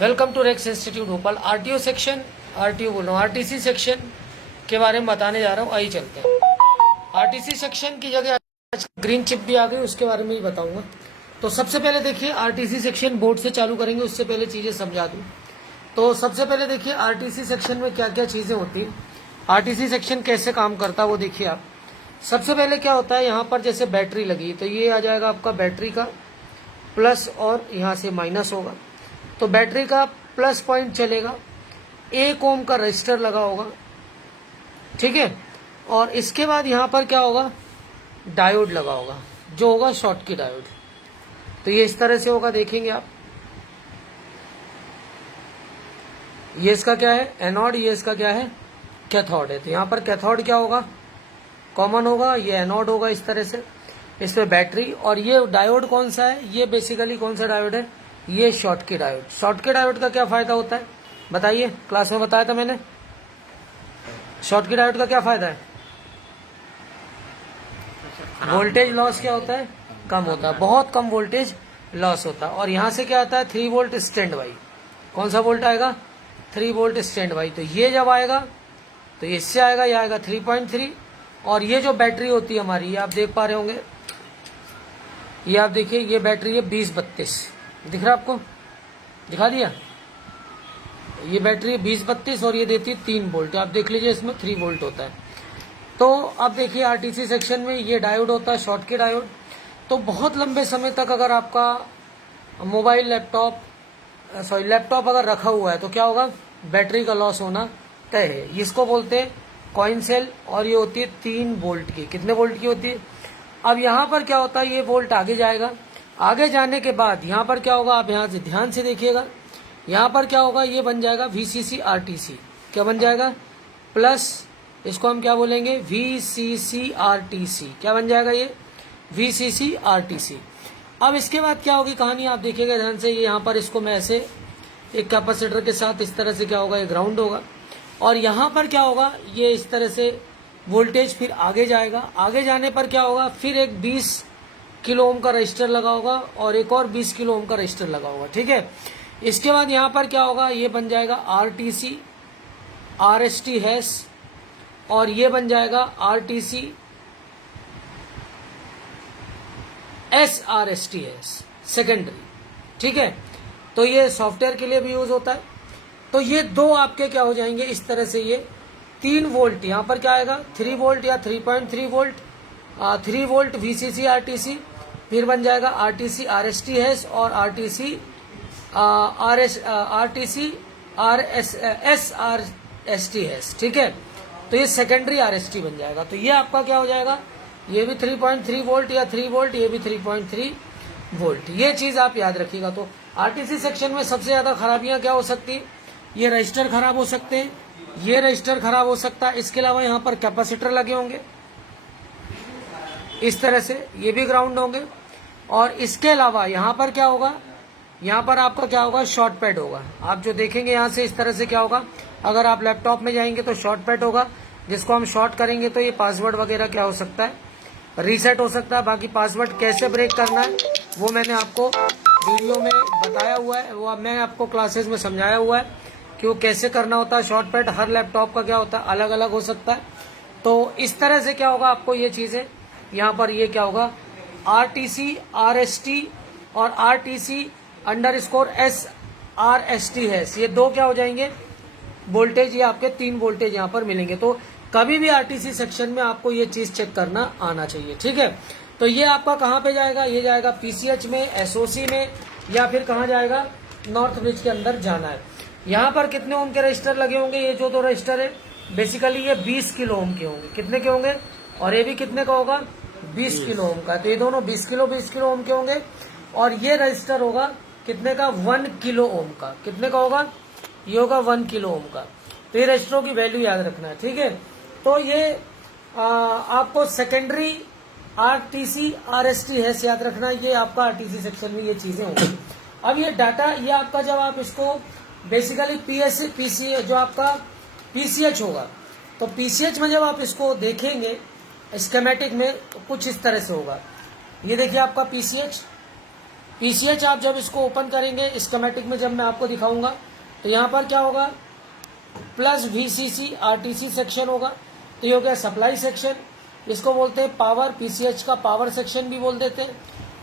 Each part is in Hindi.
Welcome to Rex institute Bhopal. RTO section, RTO बोल रहा हूँ, आरटीसी सेक्शन के बारे में बताने जा रहा हूँ। आइए चलते हैं। आरटीसी सेक्शन की जगह आज ग्रीन चिप भी आ गई, उसके बारे में ही बताऊंगा। तो सबसे पहले देखिए आरटीसी सेक्शन बोर्ड से चालू करेंगे, उससे पहले चीज़ें समझा दूँ। तो सबसे पहले देखिए आरटीसी सेक्शन में क्या क्या चीज़ें होती हैं, आरटीसी सेक्शन कैसे काम करता है वो देखिए आप। सबसे पहले क्या होता है, यहाँ पर जैसे बैटरी लगी तो ये आ जाएगा आपका बैटरी का प्लस और यहाँ से माइनस होगा। तो बैटरी का प्लस पॉइंट चलेगा, 1 ओम का रजिस्टर लगा होगा, ठीक है। और इसके बाद यहाँ पर क्या होगा, डायोड लगा होगा, जो होगा शॉर्ट की डायोड। तो ये इस तरह से होगा, देखेंगे आप। ये इसका क्या है, एनोड, ये इसका क्या है, कैथोड है। तो यहाँ पर कैथोड क्या होगा, कॉमन होगा, ये एनोड होगा इस तरह से। इसमें बैटरी, और ये डायोड कौन सा है, ये बेसिकली कौन सा डायोड है, ये शॉर्ट की डायोड। शॉर्ट की डायोड का क्या फायदा होता है बताइए, क्लास में बताया था मैंने। शॉर्ट की डायोड का क्या फायदा है, वोल्टेज लॉस क्या होता है, कम होता है, बहुत कम वोल्टेज लॉस होता है। और यहाँ से क्या आता है, 3 वोल्ट स्टैंड बाई। कौन सा वोल्ट आएगा, 3 वोल्ट स्टैंड बाई। तो ये जब आएगा तो इससे आएगा, ये आएगा 3.3। और ये जो बैटरी होती है हमारी, ये आप देख पा रहे होंगे, ये आप देखिए, ये बैटरी है 2032, दिख रहा है आपको, दिखा दिया। ये बैटरी है 2032 और ये देती है 3 वोल्ट। आप देख लीजिए, इसमें 3 वोल्ट होता है। तो अब देखिए आरटीसी सेक्शन में ये डायोड होता है, शॉर्ट की डायोड। तो बहुत लंबे समय तक अगर आपका मोबाइल, लैपटॉप अगर रखा हुआ है तो क्या होगा, बैटरी का लॉस होना तय है। इसको बोलते हैं कॉइन सेल, और ये होती है 3 वोल्ट की। कितने वोल्ट की होती है। अब यहाँ पर क्या होता है, ये वोल्ट आगे जाएगा, आगे जाने के बाद यहाँ पर क्या होगा, आप यहाँ से ध्यान से देखिएगा, यहाँ पर क्या होगा, ये बन जाएगा VCC RTC। क्या बन जाएगा, प्लस, इसको हम क्या बोलेंगे, VCC RTC। क्या बन जाएगा ये, VCC RTC। अब इसके बाद क्या होगी कहानी, आप देखिएगा ध्यान से। ये यहाँ पर इसको मैं ऐसे एक कैपेसिटर के साथ इस तरह से क्या होगा, ये ग्राउंड होगा। और यहाँ पर क्या होगा, ये इस तरह से वोल्टेज फिर आगे जाएगा। आगे जाने पर क्या होगा, फिर एक 20 किलो ओम का रजिस्टर लगा होगा और एक और 20 किलो ओम का रजिस्टर लगा होगा, ठीक है। इसके बाद यहाँ पर क्या होगा, ये बन जाएगा RTC RST हैश, और ये बन जाएगा RTC SRST हैश सेकेंडरी, ठीक है। तो ये सॉफ्टवेयर के लिए भी यूज होता है। तो ये दो आपके क्या हो जाएंगे इस तरह से, ये 3 वोल्ट, यहाँ पर क्या आएगा 3 वोल्ट या 3.3 वोल्ट, 3 वोल्ट VCC RTC, फिर बन जाएगा RTC RST हैश और RTC SRST हैश, ठीक है। तो ये सेकेंडरी RST बन जाएगा। तो ये आपका क्या हो जाएगा, ये भी 3.3 वोल्ट या 3 वोल्ट, ये भी 3.3 वोल्ट। ये चीज आप याद रखिएगा। तो आरटीसी सेक्शन में सबसे ज्यादा खराबियां क्या हो सकती है, ये रजिस्टर खराब हो सकते हैं, ये रजिस्टर खराब हो सकता है। इसके अलावा यहाँ पर कैपेसिटर लगे होंगे इस तरह से, ये भी ग्राउंड होंगे। और इसके अलावा यहाँ पर क्या होगा, यहाँ पर आपका क्या होगा, शॉर्ट पैड होगा। आप जो देखेंगे यहाँ से इस तरह से क्या होगा, अगर आप लैपटॉप में जाएंगे तो शॉर्ट पैड होगा, जिसको हम शॉर्ट करेंगे तो ये पासवर्ड वगैरह क्या हो सकता है, रीसेट हो सकता है। बाकी पासवर्ड कैसे ब्रेक करना है वो मैंने आपको वीडियो में बताया हुआ है, वो मैंने आपको क्लासेस में समझाया हुआ है कि वो कैसे करना होता है। शॉर्ट पैड हर लैपटॉप का क्या होता है, अलग अलग हो सकता है। तो इस तरह से क्या होगा, आपको ये चीजें यहाँ पर ये क्या होगा, RTC RST और RTC_SRST है, ये दो क्या हो जाएंगे वोल्टेज, ये आपके 3 वोल्टेज यहाँ पर मिलेंगे। तो कभी भी आरटीसी सेक्शन में आपको ये चीज चेक करना आना चाहिए, ठीक है। तो ये आपका कहाँ पे जाएगा, ये जाएगा PCH में, SOC में, या फिर कहाँ जाएगा, नॉर्थ ब्रिज के अंदर जाना है। यहाँ पर कितने ओम के रजिस्टर लगे होंगे, ये जो 2 रजिस्टर है बेसिकली ये 20 किलो ओम के होंगे। कितने के होंगे, और ये भी कितने का होगा, 20 किलो ओम का। तो ये दोनों 20 किलो ओम के होंगे। और ये रजिस्टर होगा कितने का, 1 किलो ओम का। कितने का होगा, ये होगा 1 किलो ओम का। तो ये रजिस्टरों की वैल्यू याद रखना है, ठीक है। तो ये आपको सेकेंडरी RTC RST है याद रखना, ये आपका आरटीसी सेक्शन में ये चीजें होंगी। अब ये डाटा, ये आपका जब आप इसको बेसिकली PC जो आपका PCH होगा, तो PCH में जब आप इसको देखेंगे स्कीमेटिक में तो कुछ इस तरह से होगा। ये देखिए आपका PCH, पीसीएच आप जब इसको ओपन करेंगे स्कीमेटिक में, जब मैं आपको दिखाऊंगा, तो यहाँ पर क्या होगा, प्लस वीसीसी आरटीसी सेक्शन होगा। तो ये हो गया सप्लाई सेक्शन, इसको बोलते हैं पावर, पीसीएच का पावर सेक्शन भी बोल देते हैं।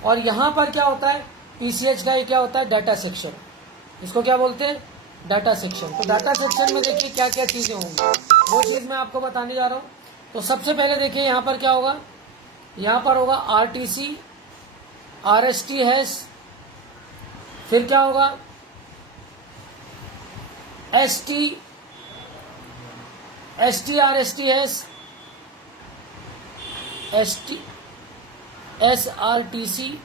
और यहाँ पर क्या होता है, पीसीएच का ये क्या होता है, डाटा सेक्शन, इसको क्या बोलते हैं, डाटा सेक्शन। तो डाटा सेक्शन में देखिए क्या क्या चीजें होंगी, वो चीज मैं आपको बताने जा रहा हूँ। तो सबसे पहले देखिए यहाँ पर क्या होगा, यहाँ पर होगा आरटीसी, आरएसटी हैश, फिर क्या होगा ST, RST hash, ST, SRTC,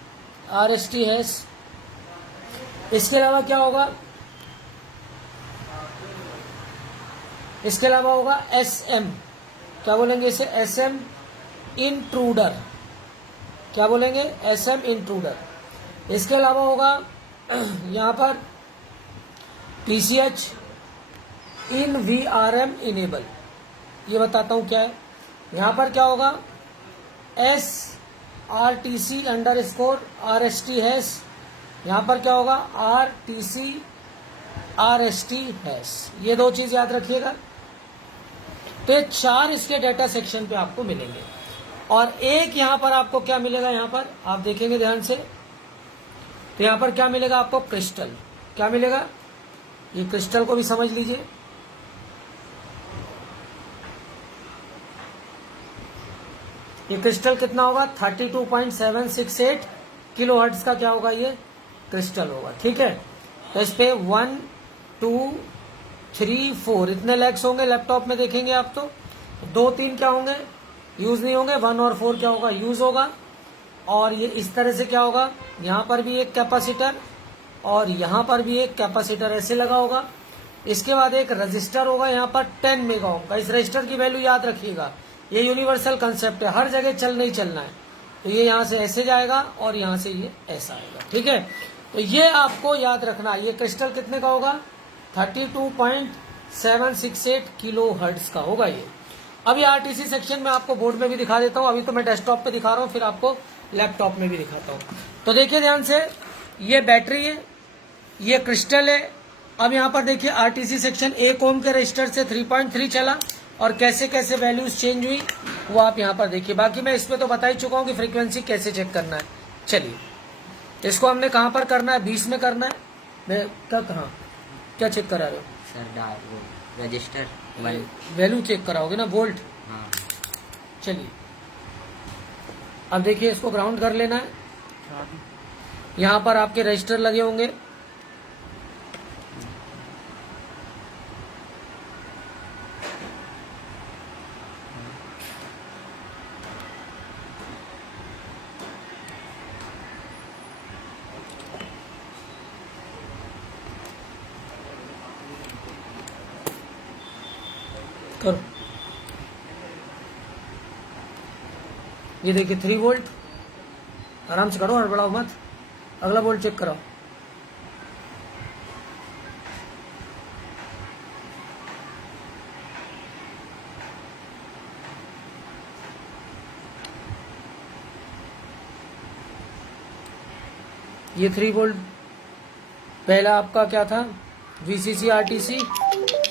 RST hash. इसके अलावा क्या होगा, इसके अलावा होगा एसएम, क्या बोलेंगे इसे, एसएम इंट्रूडर, क्या बोलेंगे, एसएम इंट्रूडर। इसके अलावा होगा यहाँ पर पीसीएच इन वीआरएम इनेबल, ये बताता हूँ क्या है। यहाँ पर क्या होगा, S RTC under score RST hash, यहाँ पर क्या होगा आरटीसी आरएसटी हैश। ये दो चीज याद रखिएगा। तो ये 4 इसके डाटा सेक्शन पे आपको मिलेंगे। और एक यहाँ पर आपको क्या मिलेगा, यहाँ पर आप देखेंगे ध्यान से, तो यहाँ पर क्या मिलेगा आपको, क्रिस्टल, क्या मिलेगा, ये क्रिस्टल को भी समझ लीजिए। ये क्रिस्टल कितना होगा, 32.768 किलो हर्ट्ज का क्या होगा, ये क्रिस्टल होगा, ठीक है। तो इस पे 1 2 3 4 इतने लैग्स होंगे लैपटॉप में, देखेंगे आप तो 2 3 क्या होंगे, यूज नहीं होंगे, 1 और 4 क्या होगा, यूज होगा। और ये इस तरह से क्या होगा, यहाँ पर भी एक कैपेसिटर और यहाँ पर भी एक कैपेसिटर ऐसे लगा होगा। इसके बाद एक रजिस्टर होगा यहाँ पर 10 मेगा ओम का। इस रजिस्टर की वैल्यू याद रखिएगा, ये यूनिवर्सल कंसेप्ट है, हर जगह नहीं चलना है। तो ये यहाँ से ऐसे जाएगा और यहाँ से ये ऐसा आएगा, ठीक है। तो ये आपको याद रखना, ये क्रिस्टल कितने का होगा, 32.768 किलो हर्ट्ज का होगा ये। अभी आरटीसी सेक्शन में आपको बोर्ड में भी दिखा देता हूँ, अभी तो मैं डेस्कटॉप पे दिखा रहा हूँ, फिर आपको लैपटॉप में भी दिखाता हूँ। तो देखिए ध्यान से, ये बैटरी है, ये क्रिस्टल है। अब यहाँ पर देखिए आरटीसी सेक्शन 1 ओम के रजिस्टर से 3.3 चला और कैसे कैसे वैल्यूज चेंज हुई वो आप यहाँ पर देखिए। बाकी मैं इसमें तो बता ही चुका हूँ कि फ्रीक्वेंसी कैसे चेक करना है। चलिए, इसको हमने कहाँ पर करना है, 20 में करना है। मैं कहाँ क्या चेक करा रहे हो सर, वो रजिस्टर वैल्यू चेक कराओगे ना, वोल्ट। हाँ। चलिए, अब देखिए इसको ग्राउंड कर लेना है। यहाँ पर आपके रजिस्टर लगे होंगे, करो। ये देखिए 3 वोल्ट, आराम से करो, हड़बड़ाओ मत। अगला वोल्ट चेक कराओ। ये 3 वोल्ट पहला आपका क्या था, वीसीसी आरटीसी,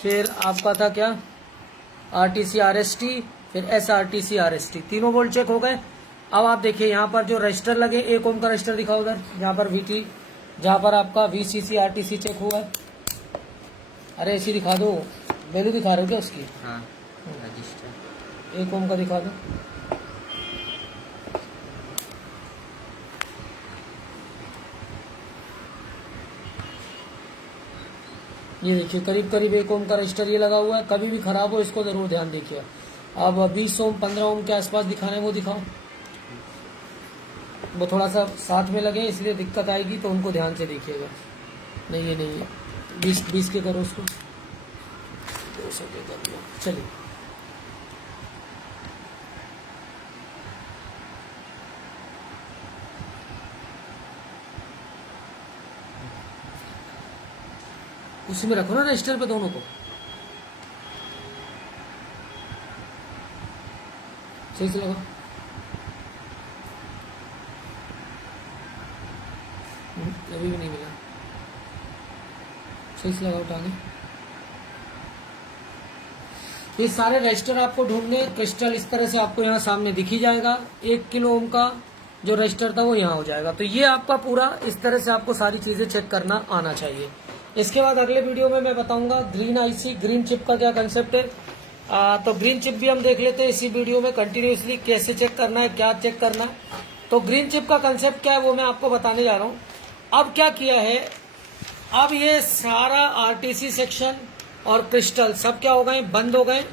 फिर आपका था क्या आरटीसी आरएसटी, फिर एसआरटीसी आरएसटी, तीनों वोल्ट चेक हो गए। अब आप देखिए यहाँ पर जो रजिस्टर लगे, 1 ओम का रजिस्टर दिखाओ उधर, जहाँ पर वीटी, जहाँ पर आपका वीसीसी आरटीसी चेक हुआ है। अरे ऐसी दिखा दो, वैल्यू दिखा रहे हो क्या उसकी, हाँ, रजिस्टर 1 ओम का दिखा दो। ये देखिए करीब करीब 1 ओम का रजिस्टर ये लगा हुआ है। कभी भी खराब हो इसको जरूर ध्यान देखिए। अब 20 ओम 15 ओम के आसपास दिखाना है वो दिखाओ। वो थोड़ा सा साथ में लगे इसलिए दिक्कत आएगी, तो उनको ध्यान से देखिएगा। नहीं ये नहीं है, 20 के करो उसको, 200 के कर लो। चलिए, उसी में रखो ना रजिस्टर पे दोनों को, सही से लगाओ। अभी भी नहीं मिला, स्विच लगाओ टांगे। ये सारे रजिस्टर आपको ढूंढने, क्रिस्टल इस तरह से आपको यहाँ सामने दिख ही जाएगा। 1 किलो ओम का जो रजिस्टर था वो यहाँ हो जाएगा। तो ये आपका पूरा इस तरह से आपको सारी चीजें चेक करना आना चाहिए। इसके बाद अगले वीडियो में मैं बताऊंगा ग्रीन आईसी, ग्रीन चिप का क्या कंसेप्ट है। तो ग्रीन चिप भी हम देख लेते हैं इसी वीडियो में कंटिन्यूसली, कैसे चेक करना है, क्या चेक करना है। तो ग्रीन चिप का कंसेप्ट क्या है वो मैं आपको बताने जा रहा हूँ। अब क्या किया है, अब ये सारा आरटीसी सेक्शन और क्रिस्टल सब क्या हो गए, बंद हो गए।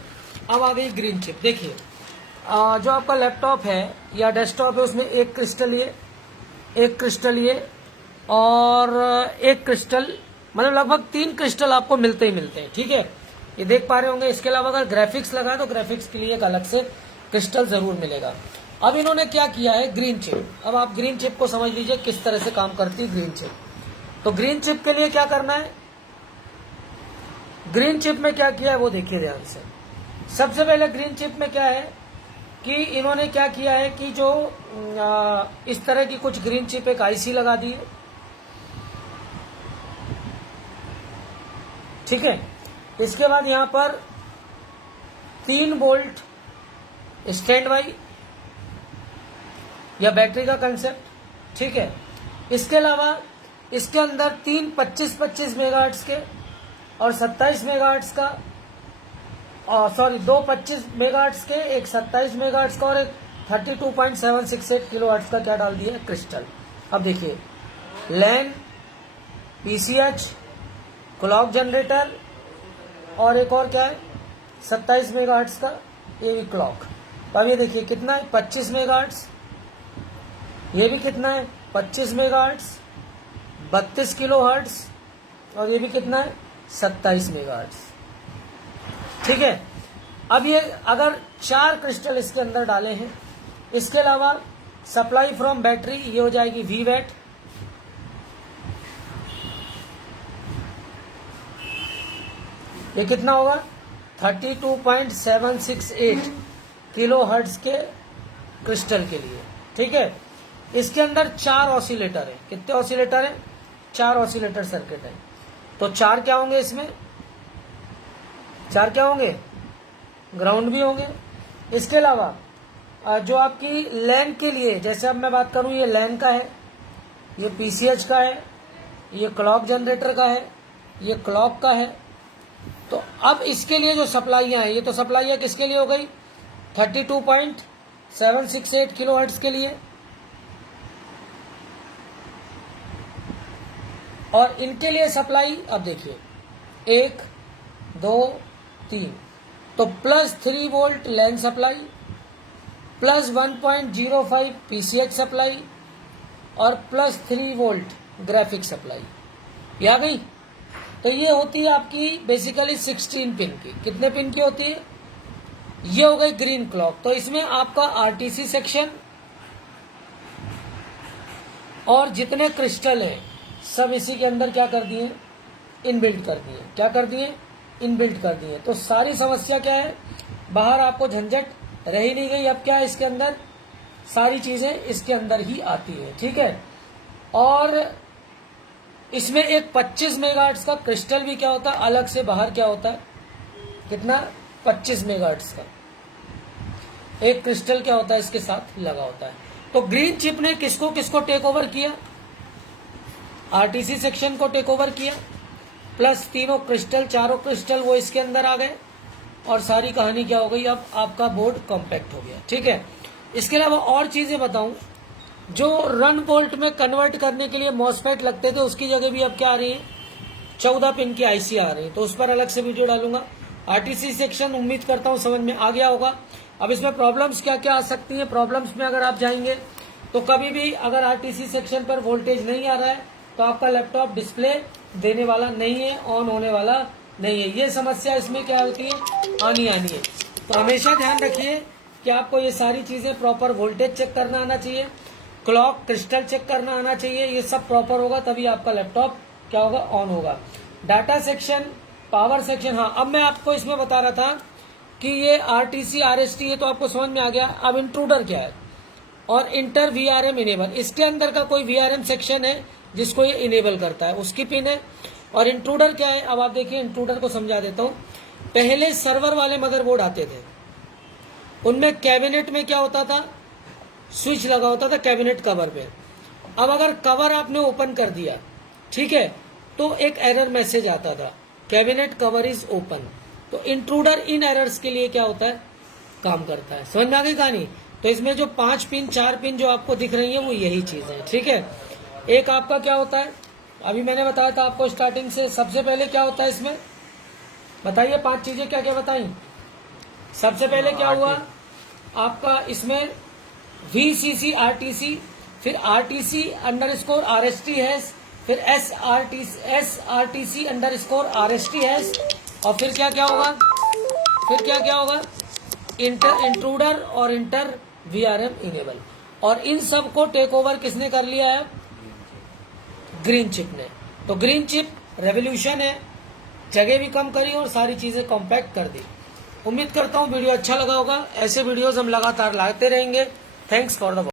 अब आ गई ग्रीन चिप। देखिए जो आपका लैपटॉप है या डेस्कटॉप है उसमें एक क्रिस्टल ये, एक क्रिस्टल ये और एक क्रिस्टल, मतलब लगभग 3 क्रिस्टल आपको मिलते ही मिलते हैं। ठीक है, ये देख पा रहे होंगे। इसके अलावा अगर ग्राफिक्स लगा तो ग्राफिक्स के लिए एक अलग से क्रिस्टल जरूर मिलेगा। अब इन्होंने क्या किया है, ग्रीन चिप। अब आप ग्रीन चिप को समझ लीजिए किस तरह से काम करती है ग्रीन चिप। तो ग्रीन चिप के लिए क्या करना है, ग्रीन चिप में क्या किया है वो देखिए ध्यान से। सबसे पहले ग्रीन चिप में क्या है कि इन्होंने क्या किया है कि जो इस तरह की कुछ ग्रीन चिप एक आईसी लगा दी है। ठीक है, इसके बाद यहां पर 3 वोल्ट स्टैंड बाई या बैटरी का कंसेप्ट। ठीक है, इसके अलावा इसके अंदर 3 25-25 मेगाहर्ट्ज के और 27 मेगाहर्ट्ज का, सॉरी 2 25 मेगाहर्ट्ज के, एक 27 मेगाहर्ट्ज का और एक 32.768 किलोहर्ट्ज का क्या डाल दिया, क्रिस्टल। अब देखिए लैन, पीसीएच, क्लॉक जनरेटर और एक और क्या है 27 मेगाहर्ट्ज का, ये भी क्लॉक। अब ये देखिए कितना है 25 मेगाहर्ट्ज, ये भी कितना है 25 मेगाहर्ट्ज, 32 किलोहर्ट्ज और ये भी कितना है 27 मेगाहर्ट्ज। ठीक है, अब ये अगर 4 क्रिस्टल इसके अंदर डाले हैं, इसके अलावा सप्लाई फ्रॉम बैटरी ये हो जाएगी वी वैट। ये कितना होगा 32.768 किलो हर्ट्ज के क्रिस्टल के लिए। ठीक है, इसके अंदर 4 ऑसिलेटर है। कितने ऑसिलेटर है, 4 ऑसिलेटर सर्किट है। तो 4 क्या होंगे इसमें, 4 क्या होंगे, ग्राउंड भी होंगे। इसके अलावा जो आपकी लैन के लिए, जैसे अब मैं बात करूं ये लैन का है, ये पीसीएच का है, ये क्लॉक जनरेटर का है, ये क्लॉक का है। तो अब इसके लिए जो सप्लाइयां हैं, ये तो सप्लाइयां किसके लिए हो गई 32.768 किलोहर्ट्ज के लिए, और इनके लिए सप्लाई अब देखिए 1 2 3, तो +3 वोल्ट लैन सप्लाई, +1.05 पीसीएच सप्लाई और +3 वोल्ट ग्राफिक सप्लाई। ये आ गई। तो ये होती है आपकी बेसिकली 16 पिन की। कितने पिन की होती है, ये हो गई ग्रीन क्लॉक। तो इसमें आपका आरटीसी सेक्शन और जितने क्रिस्टल हैं सब इसी के अंदर क्या कर दिए, इनबिल्ट कर दिए। क्या कर दिए, इनबिल्ट कर दिए। तो सारी समस्या क्या है, बाहर आपको झंझट रह ही नहीं गई। अब क्या है, इसके अंदर सारी चीजें इसके अंदर ही आती है। ठीक है, और इसमें एक 25 मेगाहर्ट्ज का क्रिस्टल भी क्या होता है अलग से बाहर क्या होता है, कितना 25 मेगाहर्ट्ज का एक क्रिस्टल क्या होता है इसके साथ लगा होता है। तो ग्रीन चिप ने किसको किसको टेक ओवर किया, आरटीसी सेक्शन को टेक ओवर किया, प्लस तीनों क्रिस्टल, चारों क्रिस्टल वो इसके अंदर आ गए और सारी कहानी क्या हो गई, अब आपका बोर्ड कॉम्पैक्ट हो गया। ठीक है, इसके अलावा और चीजें बताऊं, जो रन बोल्ट में कन्वर्ट करने के लिए मॉसफेट लगते थे उसकी जगह भी अब क्या आ रही है 14 पिन की आईसी आ रही है। तो उस पर अलग से वीडियो डालूंगा। आरटीसी सेक्शन उम्मीद करता हूं समझ में आ गया होगा। अब इसमें प्रॉब्लम्स क्या क्या आ सकती हैं, प्रॉब्लम्स में अगर आप जाएंगे तो कभी भी अगर आरटीसी सेक्शन पर वोल्टेज नहीं आ रहा है तो आपका लैपटॉप डिस्प्ले देने वाला नहीं है, ऑन होने वाला नहीं है। ये समस्या इसमें क्या होती है, आनी है। तो हमेशा ध्यान रखिए कि आपको ये सारी चीजें प्रॉपर वोल्टेज चेक करना आना चाहिए, क्लॉक क्रिस्टल चेक करना आना चाहिए। ये सब प्रॉपर होगा तभी आपका लैपटॉप क्या होगा, ऑन होगा। डाटा सेक्शन, पावर सेक्शन, हाँ अब मैं आपको इसमें बता रहा था कि ये आरटीसी आरएसटी है तो आपको समझ में आ गया। अब इंट्रूडर क्या है और इंटर वीआरएम इनेबल, इसके अंदर का कोई वीआरएम सेक्शन है जिसको ये इनेबल करता है, उसकी पिन है। और इंट्रूडर क्या है, अब आप देखिए इंट्रूडर को समझा देता हूँ। पहले सर्वर वाले मदरबोर्ड आते थे, उनमें कैबिनेट में क्या होता था, स्विच लगा होता था कैबिनेट कवर पे। अब अगर कवर आपने ओपन कर दिया, ठीक है, तो एक एरर मैसेज आता था, कैबिनेट कवर इज ओपन। तो इंट्रूडर इन एरर्स के लिए क्या होता है, काम करता है। समझ में आ गई कहानी। तो इसमें जो 5 पिन 4 पिन जो आपको दिख रही है वो यही चीज है, ठीक है। एक आपका क्या होता है, अभी मैंने बताया था आपको स्टार्टिंग से, सबसे पहले क्या होता है इसमें, बताइए 5 चीजें क्या क्या बताई। सबसे पहले क्या हुआ आपका इसमें, VCC RTC, फिर RTC अंडरस्कोर RST हैश, फिर SRTC अंडरस्कोर RST हैश, और फिर क्या क्या होगा, इंट्रूडर और इंटर VRM इनेबल। और इन सब को टेक ओवर किसने कर लिया है, ग्रीन चिप ने। तो ग्रीन चिप रेवोल्यूशन है, जगह भी कम करी और सारी चीजें कॉम्पैक्ट कर दी। उम्मीद करता हूँ वीडियो अच्छा लगा होगा। ऐसे वीडियोस हम लगातार लाते रहेंगे। Thanks for the